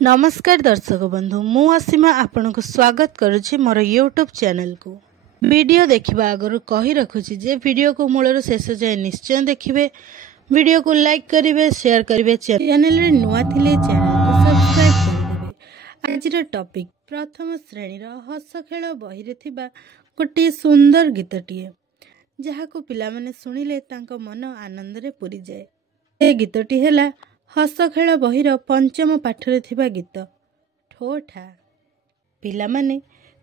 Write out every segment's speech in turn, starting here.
नमस्कार दर्शक बंधु मु असीमा आपन को स्वागत करुछि मोर यूट्यूब चैनल को। वीडियो देखिबा आगरु कहि रखुछि जे वीडियो को मूलर शेष जाय निश्चय देखिबे, वीडियो को लाइक करिवे, शेयर करिवे, चैनल रे नुआ थिले चैनल को सब्सक्राइब करिदेबे। आजिर टॉपिक प्रथम श्रेणी रो हस खेल बही रे थिबा गोटे सुंदर गीतटिए जहाको पिला माने सुनिले तांको मन आनंद रे पूरी जाए। ए गीतटी हैला हस खेल बहीर पंचम पाठरे थिबा गीत ठोठा। पिला माने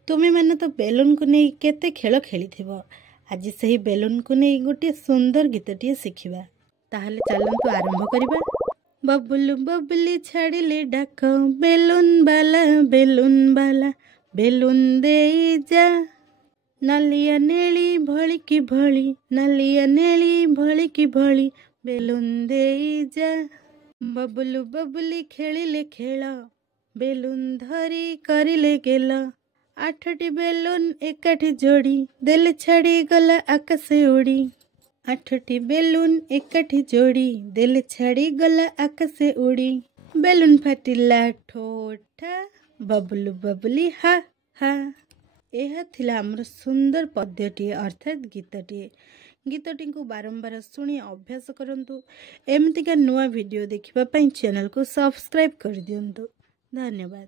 तुमे माने तो बेलून को नहीं केते खेल खेली थिबो। आज सही बेलून को नहीं गोटे सुंदर गीतटिए शिखिबा। ताहले चलंतु आरंभ करिबा। बबुलु बबुली छाड़िले डाक बेलून बाला बेलून देई जा। नालिया नेली भଳି की भଳି, नालिया नेली भଳି की भଳି बेलून देई जा। बबुलु बबुली खेलिले खेल बेलून धरी करिले गेल। 8टी बेलून एकाठी जोड़ी देले छाड़ी गला आकाशे उड़ी। 8टी बेलून एकाठी जोड़ी देले छाड़ी गला आकाशे उड़ी। बेलून फाटिला ठोठा बबुलु बबुली हा हा। यह थिला हमर सुंदर पद्यटी अर्थात गीतटी। गीतटी को बारंबार शुणी अभ्यास करंतु। एमतिका नुआ वीडियो देखिबा पई चैनल को सब्सक्राइब कर दियंतु। धन्यवाद।